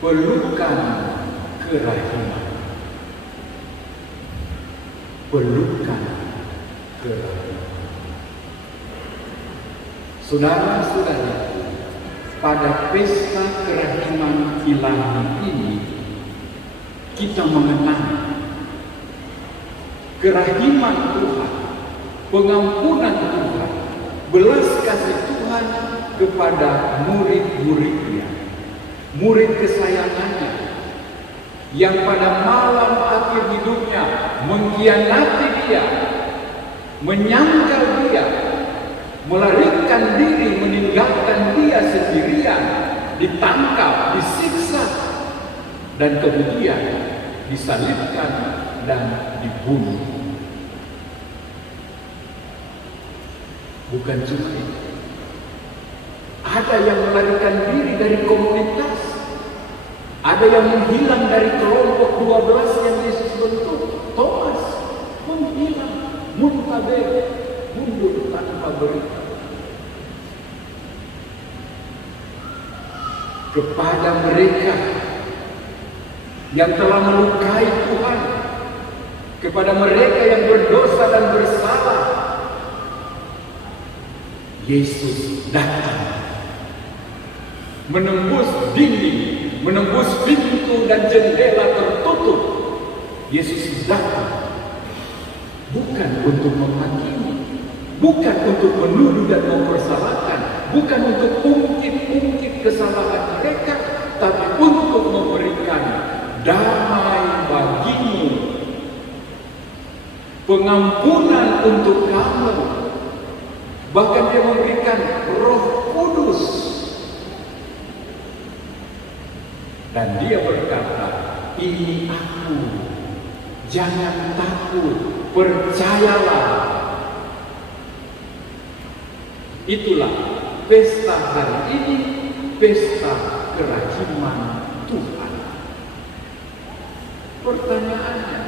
pelukan kerahiman. Pelukan kerahiman. Saudara-saudara, pada pesta kerahiman ilahi ini kita mengenang kerahiman Tuhan, pengampunan Tuhan, belas kasih Tuhan kepada murid-muridnya, murid kesayangannya, yang pada malam akhir hidupnya mengkhianati dia, menyangkal dia, melarikan diri, meninggalkan dia sendirian, ditangkap, disiksa, dan kemudian disalibkan dan dibunuh. Bukan cuma itu, ada yang melarikan diri dari komunitas, ada yang menghilang dari kelompok 12 yang Yesus bentuk. Thomas menghilang, muntaber, mundur tanpa berita. Kepada mereka yang telah melukai Tuhan, kepada mereka yang berdosa dan bersalah, Yesus datang, menembus dinding, menembus pintu dan jendela tertutup. Yesus datang bukan untuk menghakimi, bukan untuk menuduh dan mempersalahkan, bukan untuk ungkit-ungkit kesalahan mereka, tapi untuk memberikan damai bagimu, pengampunan untuk kamu. Bahkan dia memberikan Roh Kudus. Dan dia berkata, ini aku, jangan takut, percayalah. Itulah pesta hari ini, pesta kerahiman Tuhan. Pertanyaannya,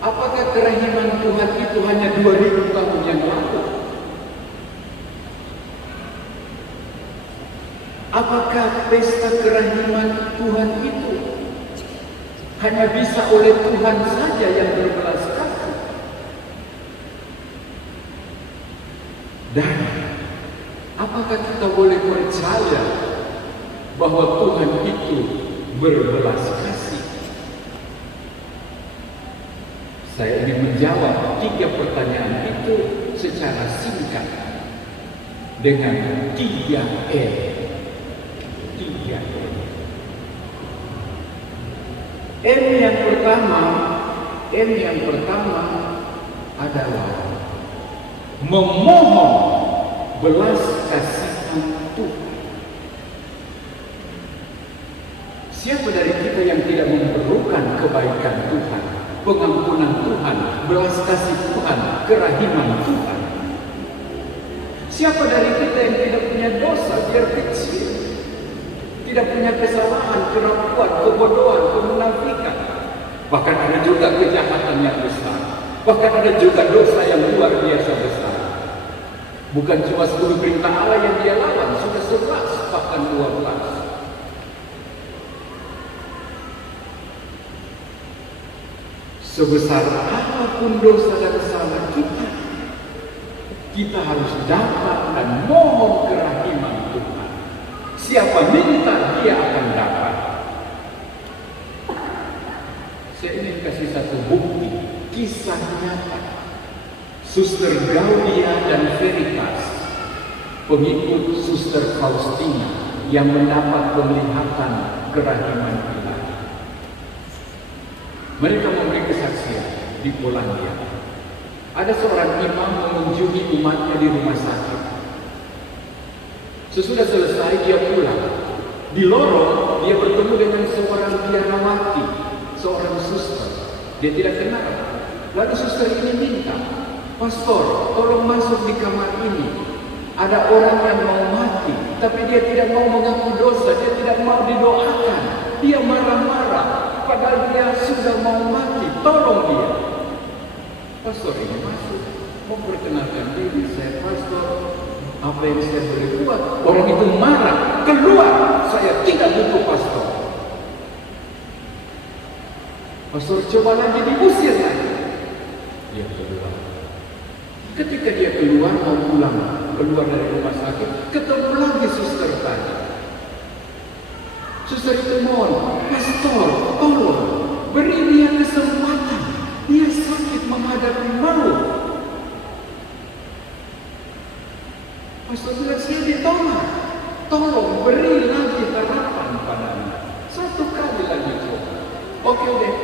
apakah kerahiman Tuhan itu hanya 2000 tahun yang lalu? Apakah pesta kerahiman Tuhan itu hanya bisa oleh Tuhan saja yang berbelas kasih? Dan apakah kita boleh percaya bahwa Tuhan itu berbelas kasih? Saya ingin menjawab 3 pertanyaan itu secara singkat dengan 3 M yang pertama adalah memohon belas kasihan Tuhan. Siapa dari kita yang tidak memerlukan kebaikan Tuhan, pengampunan Tuhan, belas kasih Tuhan, kerahiman Tuhan? Siapa dari kita yang tidak punya dosa, biar kecil, tidak punya kesalahan, kerapuan, kebodohan, kemunafikan? Bahkan ada juga kejahatan yang besar, bahkan ada juga dosa yang luar biasa besar. Bukan cuma 10 perintah Allah yang dia lawan, sudah 11 bahkan 12. Sebesar apapun dosa dan salah kita, kita harus datang dan mohon kerahiman Tuhan. Siapa minta, dia akan dapat. Saya ingin kasih satu bukti, kisah nyata. Suster Gaudia dan Veritas, pengikut Suster Faustina yang mendapat penglihatan kerahiman ilahi. Mereka memberi kesaksian di Polandia. Ada seorang imam mengunjungi umatnya di rumah sakit. Sesudah selesai dia pulang. Di lorong dia bertemu dengan seorang biarawati, seorang suster. Dia tidak kenal. Lalu suster ini minta, "Pastor, tolong masuk di kamar ini. Ada orang yang mau mati, tapi dia tidak mau mengaku dosa, dia tidak mau didoakan. Dia marah-marah, padahal dia sudah mau mati. Tolong dia." Pastor ini masuk, memperkenalkan diri, "Saya pastor, Apa yang saya boleh buat? Orang itu marah, keluar, saya tidak butuh pastor. Pastor coba lagi, diusir lagi. Dia keluar. Ketika dia keluar, mau pulang, keluar dari rumah sakit, ketemu lagi suster tadi. Suster itu mohon, pastor, tolong, beri dia kesempatan. Dia sakit menghadapi maut. Pastor bilang, saya ditolak. Tolong, beri lagi harapan padanya. Satu kali lagi coba. Oke deh.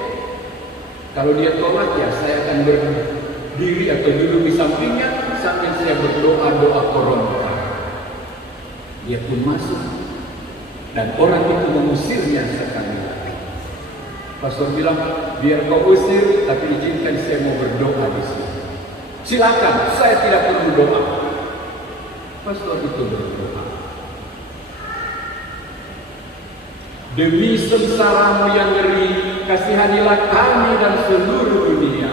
Kalau dia tolak ya, saya akan berdiri atau duduk di sampingnya sambil saya berdoa koronta. Dia pun masuk. Dan orang itu mengusirnya sekali lagi. Pastor bilang, biar kau usir, tapi izinkan saya mau berdoa di sini. Silakan, saya tidak perlu doa. Pastor itu berdoa. Demi sengsaramu yang ngeri, kasihanilah kami dan seluruh dunia.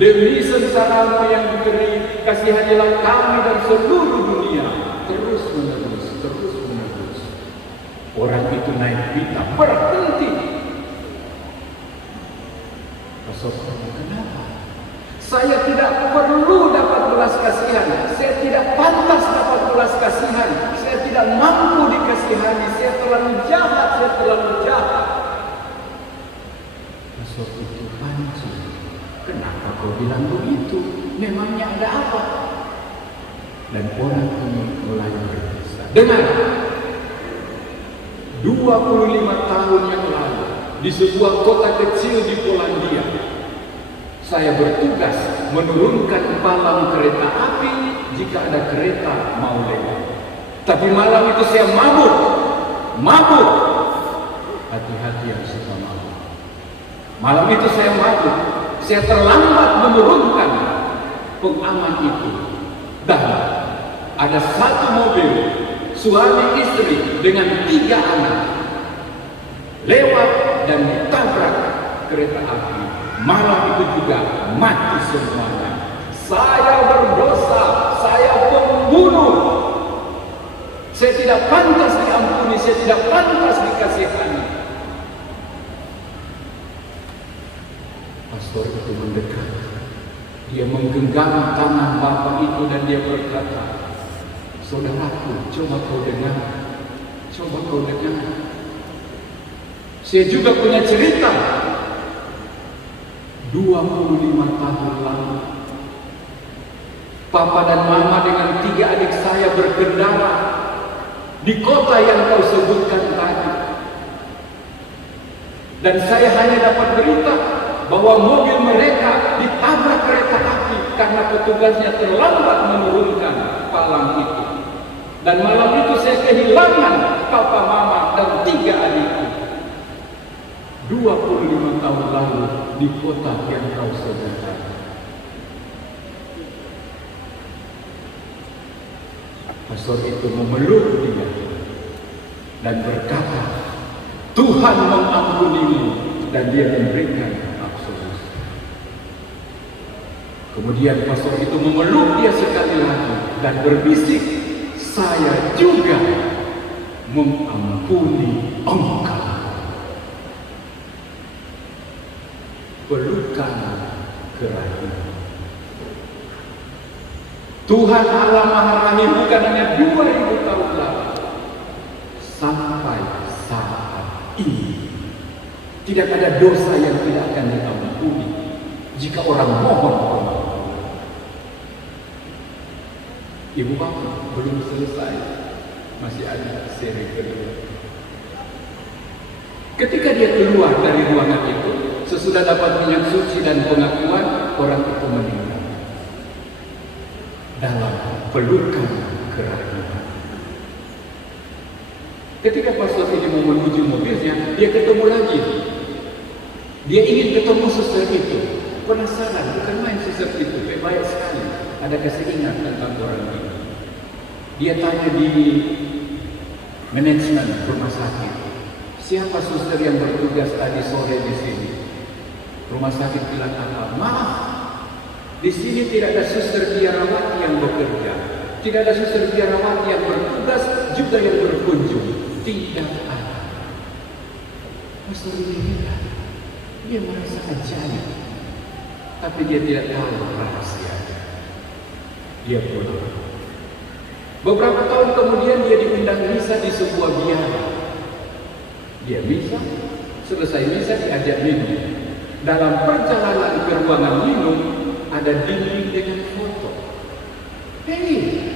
Demi sengsaramu yang ngeri, kasihanilah kami dan seluruh dunia. Terus menerus, terus menerus. Orang itu naik pita, berhenti. Pastor, kenapa? Saya tidak perlu dapat belas kasihan. Saya tidak pantas dapat belas kasihan. Saya tidak mampu dikasihani. Saya terlalu jahat. Saya terlalu jahat. Pastor itu panci. Kenapa kau bilang begitu? Memangnya ada apa? Dan orang ini mulai berkisah. Dengar. 25 tahun yang lalu, di sebuah kota kecil di Polandia, saya bertugas menurunkan palang kereta api jika ada kereta mau lewat. Tapi malam itu saya mabuk. Hati-hati yang suka mabuk. Malam itu saya mabuk. Saya terlambat menurunkan pengaman itu. Dan ada satu mobil, suami istri dengan 3 anak, lewat dan ditabrak kereta api. Malam itu juga mati semuanya. Saya berdosa, saya pembunuh. Saya tidak pantas diampuni, saya tidak pantas dikasihani. Pastor itu mendekat. Dia menggenggam tangan bapak itu dan dia berkata, saudaraku, coba kau dengar. Coba kau dengar. Saya juga punya cerita. 25 tahun lalu, Papa dan Mama dengan 3 adik saya berkendara di kota yang kau sebutkan tadi. Dan saya hanya dapat berita bahwa mobil mereka ditabrak kereta api karena petugasnya terlambat menurunkan palang itu. Dan malam itu saya kehilangan Papa, Mama dan 3 adikku. 25 tahun lalu di kota yang kau sebutkan. Pastor itu memeluk dia dan berkata, Tuhan mengampunimu, dan dia memberikan absolusi. Kemudian pastor itu memeluk dia sekali lagi dan berbisik, saya juga mengampuni engkau. Pelukan kerahiman. Tuhan Allah Maha Rahim bukan hanya 2000 tahun lalu, sampai saat ini tidak ada dosa yang tidak akan diampuni jika orang mohon pengampunan. Ibu bapak, belum selesai, masih ada seri kedua. Ketika dia keluar dari ruangan itu, sesudah dapat minyak suci dan pengakuan, orang itu meninggal dalam pelukan kerahiman. Ketika pastor ini mau menuju mobilnya, dia ketemu lagi. Dia ingin ketemu suster itu. Penasaran, bukan main suster itu, baik sekali. Ada keinginan tentang orang ini. Dia tanya di manajemen rumah sakit, siapa suster yang bertugas tadi sore di sini? Rumah sakit bilang apa? Maaf, di sini tidak ada suster biarawati yang bekerja. Tidak ada suster biarawati yang bertugas juga yang berkunjung. Tidak ada. Pastor ini dia merasa ajaib, tapi dia tidak tahu rahasianya. Dia pulang. Beberapa tahun kemudian dia diundang misa di sebuah biara. Dia misa, selesai misa diajak minum. Dalam perjalanan ke ruangan minum ada dinding dengan foto. Hei,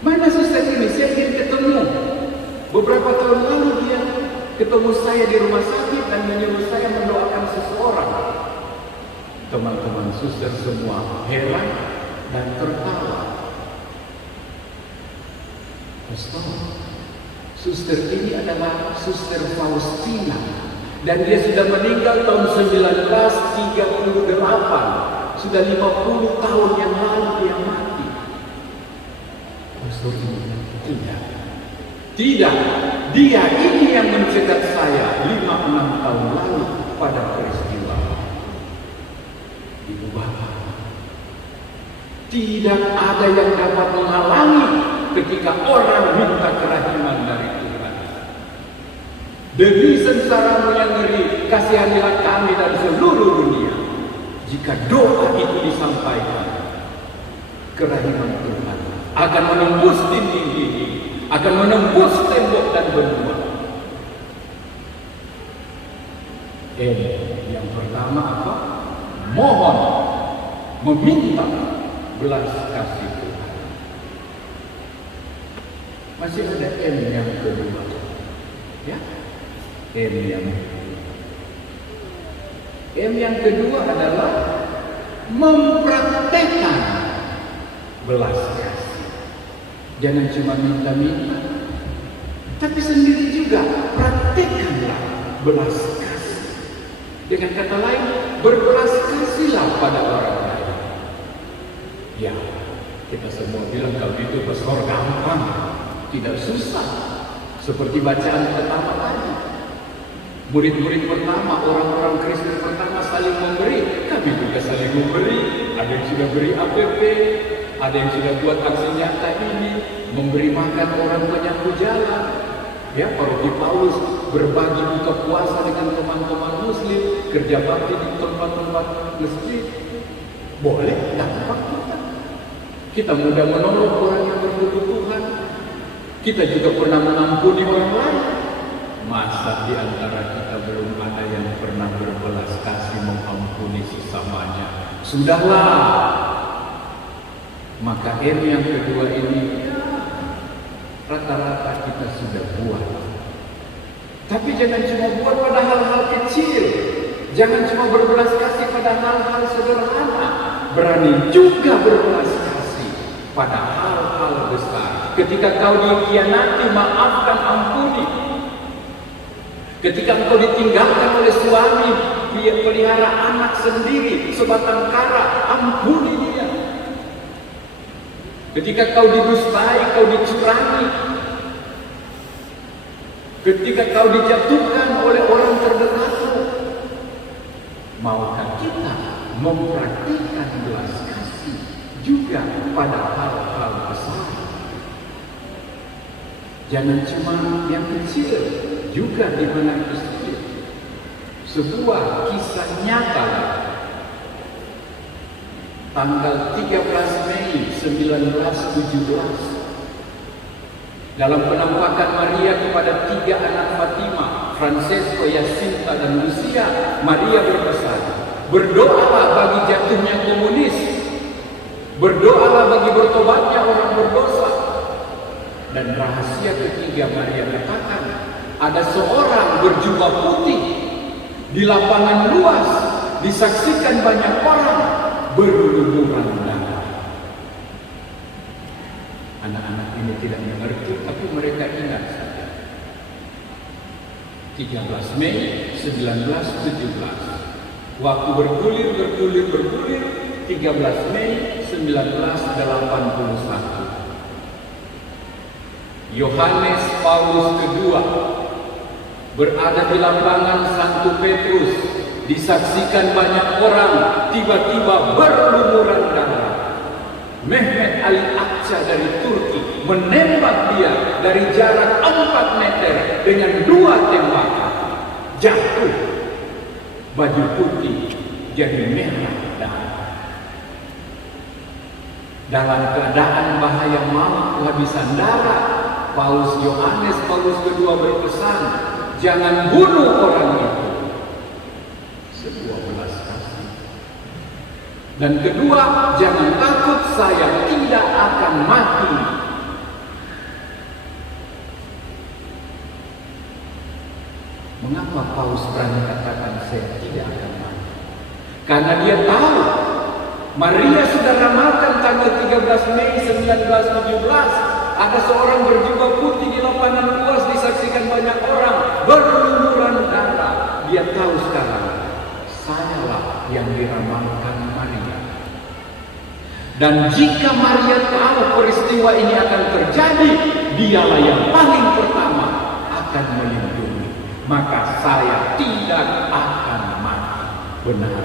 mana suster ini? Saya ingin ketemu. Beberapa tahun lalu dia ketemu saya di rumah sakit dan menyuruh saya mendoakan seseorang. Teman-teman suster semua heran dan tertawa. Pastor, suster ini adalah Suster Faustina dan dia sudah meninggal tahun 1938. Sudah 50 tahun yang lalu dia mati. Pastor ini tidak. Dia ini yang mencegat saya 5-6 tahun lalu pada peristiwa. Ibu bapak, tidak ada yang dapat menghalangi ketika orang minta kerahiman dari Tuhan. Demi sengsaramu yang ngeri, kasihanilah kami dan seluruh dunia. Jika doa itu disampaikan, kerahiman Tuhan akan menembus dinding-dinding, akan menembus tembok dan benua. Yang pertama apa? Mohon, meminta belas kasih Tuhan. Masih ada M yang kedua, ya? M yang kedua adalah mempraktekkan belas kasih. Jangan cuma minta-minta, tapi sendiri juga praktekkanlah belas kasih. Dengan kata lain, berbelas kasihlah pada orang lain. Ya, kita semua bilang kalau itu pastor gampang, tidak susah. Seperti bacaan pertama tadi. Murid-murid pertama, orang-orang Kristen pertama saling memberi. Kami juga saling memberi. Ada yang sudah beri APP, ada yang sudah buat aksi nyata ini, memberi makan orang penyapu jalan. Ya, Paroki Paulus berbagi buka puasa dengan teman-teman Muslim, kerja bakti di tempat-tempat masjid. Boleh, gampang kita. Kita mudah menolong orang yang berkebutuhan. Kita juga pernah mengampuni orang lain. Masa di antara kita belum ada yang pernah berbelas kasih mengampuni sesamanya? Sudahlah. Maka yang kedua ini rata-rata kita sudah buat. Tapi jangan cuma buat pada hal-hal kecil. Jangan cuma berbelas kasih pada hal-hal sederhana. Berani juga berbelas kasih pada hal-hal besar. Ketika kau dikhianati, maafkan, ampuni. Ketika engkau ditinggalkan oleh suami, dia pelihara anak sendiri, sebatang kara, ampuni dia. Ketika kau didustai, kau dicurangi, ketika kau dijatuhkan oleh orang terdekatmu, maukah kita mempraktikkan belas kasih juga pada hal-hal besar? Jangan cuma yang kecil, juga di mana itu. Sebuah kisah nyata. Tanggal 13 Mei 1917, dalam penampakan Maria kepada 3 anak Fatima, Francesco, Jacinta, dan Lucia, Maria berpesan, berdoalah bagi jatuhnya komunis, berdoalah bagi bertobatnya orang berdosa. Dan rahasia ketiga Maria katakan, ada seorang berjubah putih di lapangan luas, disaksikan banyak orang, berlumuran darah. Anak-anak ini tidak mengerti, tapi mereka ingat saja. 13 Mei 1917, waktu bergulir, 13 Mei 1981. Yohanes Paulus II berada di lambangan Santo Petrus, disaksikan banyak orang, tiba-tiba berlumuran darah. Mehmet Ali Akça dari Turki menembak dia dari jarak 4 meter dengan 2 tembakan. Jatuh, baju putih jadi merah darah. Dalam keadaan bahaya maut kehabisan darah, Paus Yohanes Paulus kedua berpesan, jangan bunuh orang itu. Sebuah belas kasih. Dan kedua, jangan takut, saya tidak akan mati. Mengapa Paus berani katakan saya tidak akan mati? Karena dia tahu Maria sudah ramalkan tanggal 13 Mei 1917 ada seorang berjubah putih di lapangan luas disaksikan banyak orang berlumuran darah. Dia tahu sekarang sayalah yang diramalkan Maria. Dan jika Maria tahu peristiwa ini akan terjadi, dialah yang paling pertama akan melindungi. Maka saya tidak akan mati. Benar,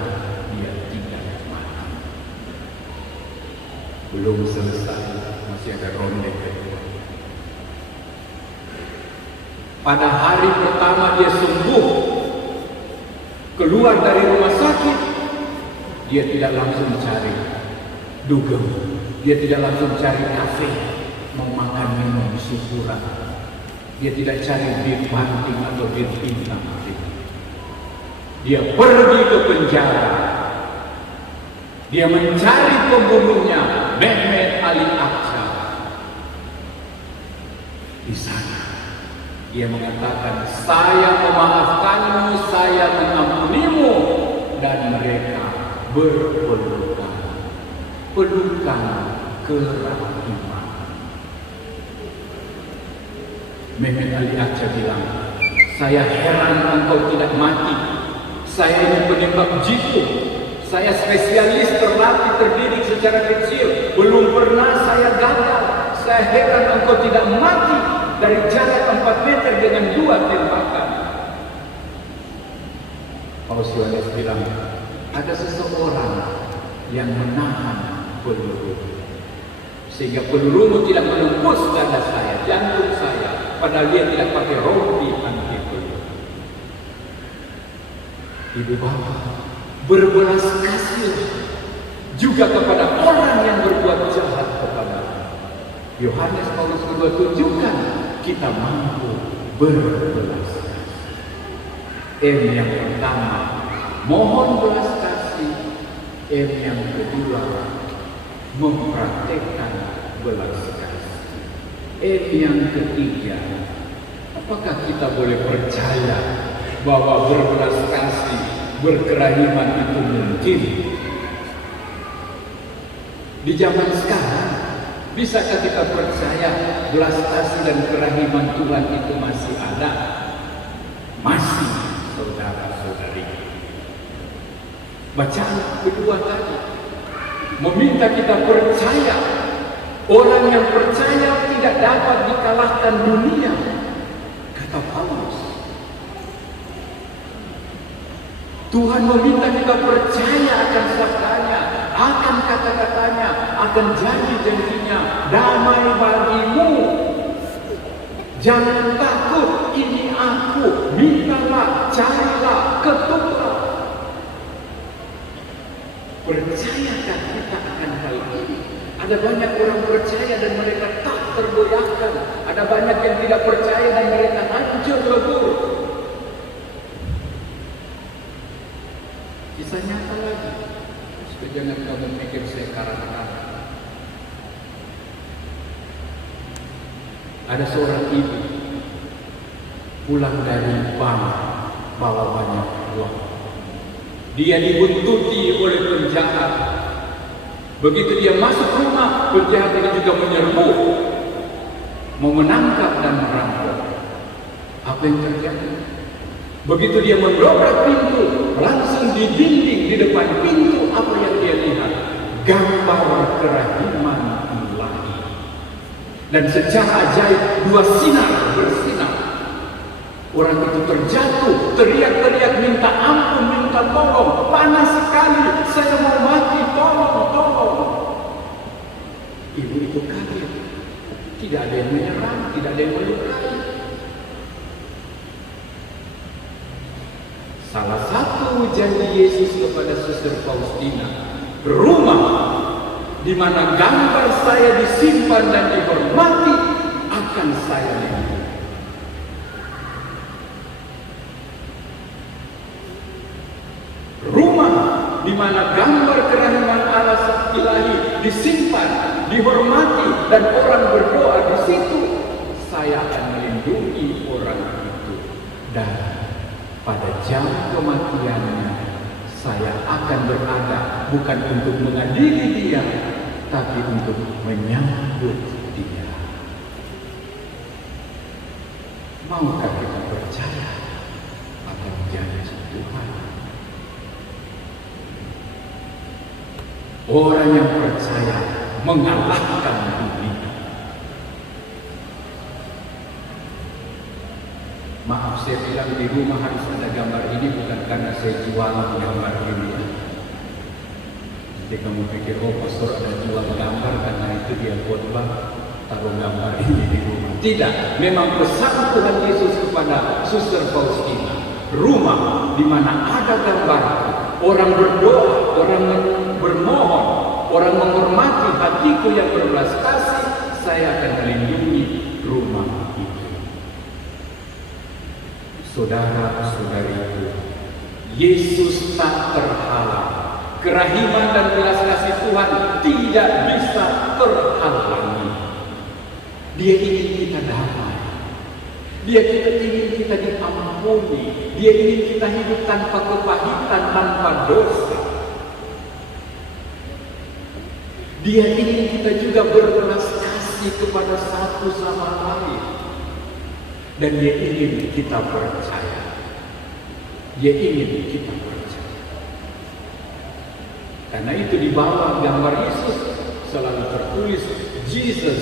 dia tidak mati. Belum selesai, masih ada ronde kedua. Pada hari pertama dia sembuh, keluar dari rumah sakit, dia tidak langsung cari dugem, dia tidak langsung cari kafe, mau makan minum syukuran. Dia tidak cari bir panting atau bir bintang. Dia pergi ke penjara. Dia mencari pembunuhnya, Mehmet Ali Akça. Di sana dia mengatakan, saya memaafkanmu, saya mengampunimu. Dan mereka berpelukan, pelukan kerahiman. Mehmet Ali Akça bilang, saya heran engkau tidak mati. Saya ini penembak jitu. Saya spesialis terlatih terdidik secara kecil. Belum pernah saya gagal. Saya heran engkau tidak mati dari jarak 4 meter dengan 2 tembakan. Paus Yohanes bilang, ada seseorang yang menahan peluru. Sehingga pelurumu tidak menembus dada saya, jantung saya. Padahal dia tidak pakai rompi anti peluru. Ibu bapak, berbelas kasih juga kepada orang yang berbuat jahat kepada. Yohanes Paulus kedua tunjukkan kita mampu berbelas kasih. Yang pertama, mohon belas kasih. Yang kedua, mempraktekkan belas kasih. Yang ketiga, apakah kita boleh percaya bahwa berbelas kasih, berkerahiman itu mungkin? Di zaman sekarang, bisakah kita percaya belas kasih dan kerahiman Tuhan itu masih ada? Masih, saudara-saudari. Bacaan kedua tadi meminta kita percaya. Orang yang percaya tidak dapat dikalahkan dunia, kata Paulus. Tuhan meminta kita percaya akan sabdanya, akan kata-katanya, akan janji-janjinya. Damai bagimu, jangan takut, ini aku. Mintalah, carilah, ketuklah. Percayakah kita akan hal ini? Ada banyak orang percaya dan mereka tak tergoyahkan. Ada banyak yang tidak percaya dan mereka hancur lebur. Kisah nyata lagi. Supaya jangan kamu mikir saya karang-karang. Ada seorang ibu pulang dari bank bawa banyak uang. Dia dibuntuti oleh penjahat. Begitu dia masuk rumah, penjahat ini juga menyerbu, mau menangkap dan merampok. Apa yang terjadi? Begitu dia mendobrak pintu, langsung di dinding di depan pintu apa yang dia lihat? Gambar kerahiman ilahi. Dan secara ajaib 2 sinar bersinar. Orang itu terjatuh, teriak-teriak minta ampun, minta tolong. Panas sekali, saya mau mati, tolong, tolong. Tidak ada yang menyerang, tidak ada yang melukai. Salah satu janji Yesus kepada Suster Faustina, rumah di mana gambar saya disimpan dan dihormati akan saya lindungi. Rumah di mana gambar kerahiman Allah Sang Ilahi disimpan, dihormati, dan orang berdoa di situ, saya akan melindungi orang itu. Dan pada jam kematiannya, saya akan berada bukan untuk mengadili dia, tapi untuk menyambut dia. Maukah kita percaya akan janji Tuhan? Orang yang percaya mengalahkan dunia. Maaf, saya bilang di rumah harus ada gambar ini bukan karena saya jualan gambar ini. Jadi kamu pikir, oh pastor ada jual gambar karena itu dia khotbah taruh gambar ini di rumah. Tidak, memang pesan Tuhan Yesus kepada Suster Faustina, rumah di mana ada gambar, orang berdoa, orang bermohon, orang menghormati hatiku yang berbelas kasih, saya akan melindungi rumah itu. Saudara-saudariku, Yesus tak terhalang. Kerahiman dan belas kasih Tuhan tidak bisa terhalangi. Dia ingin kita damai. Dia ingin kita diampuni. Dia ingin kita hidup tanpa kepahitan, tanpa dosa. Dia ingin kita juga berbelas kasih kepada satu sama lain. Dan dia ingin kita percaya. Dia ingin kita percaya. Karena itu di bawah gambar Yesus selalu tertulis, Jesus,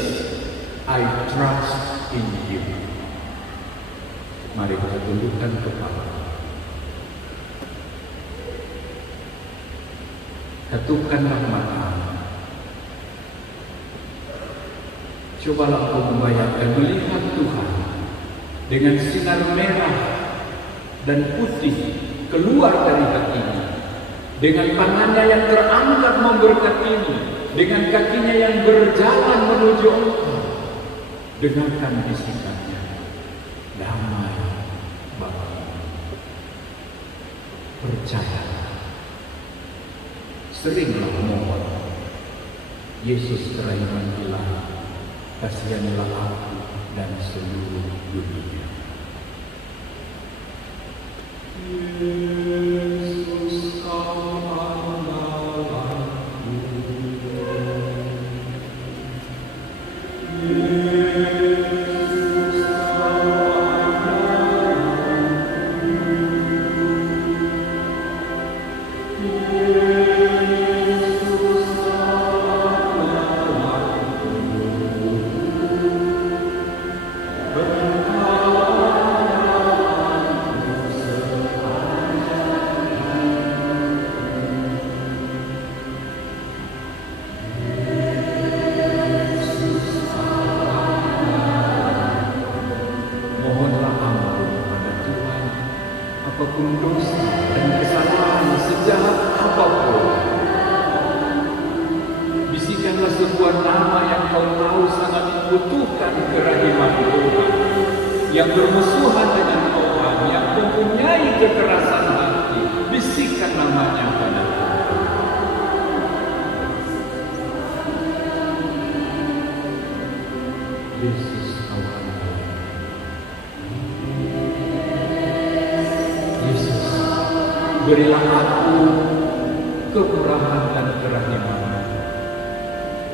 I trust in you. Mari kita tundukkan kepala. Ketukkanlah mata. Cobalah kau membayangkan melihat Tuhan dengan sinar merah dan putih keluar dari hatinya, dengan tangannya yang terangkat memberkatimu, dengan kakinya yang berjalan menuju engkau. Dengarkan bisikannya, damai bagimu. Percayalah, seringlah mohon, Yesus kerahiman ilahi, kasihanilah aku dan seluruh dunia. Yesus kau andalanku, Yesus kau andalanku, Yesus kau andalanku. Mohonlah ampun kepada Tuhan apapun dosa dan kesalahan sejahat apapun. Bisikanlah sebuah nama yang kau tahu sangat membutuhkan kerahiman Tuhan, yang bermusuhan dengan Tuhan, yang mempunyai kekerasan hati. Bisikan namanya pada Tuhan. Yesus kau andalanku. Yesus, berilah aku kemurahan dan kerahiman.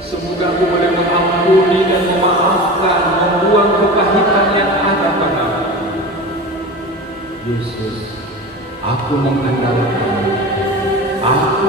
Semoga aku boleh mengampuni dan memaafkan, membuang kepahitan yang ada padaku. Yesus, aku mengandalkan, aku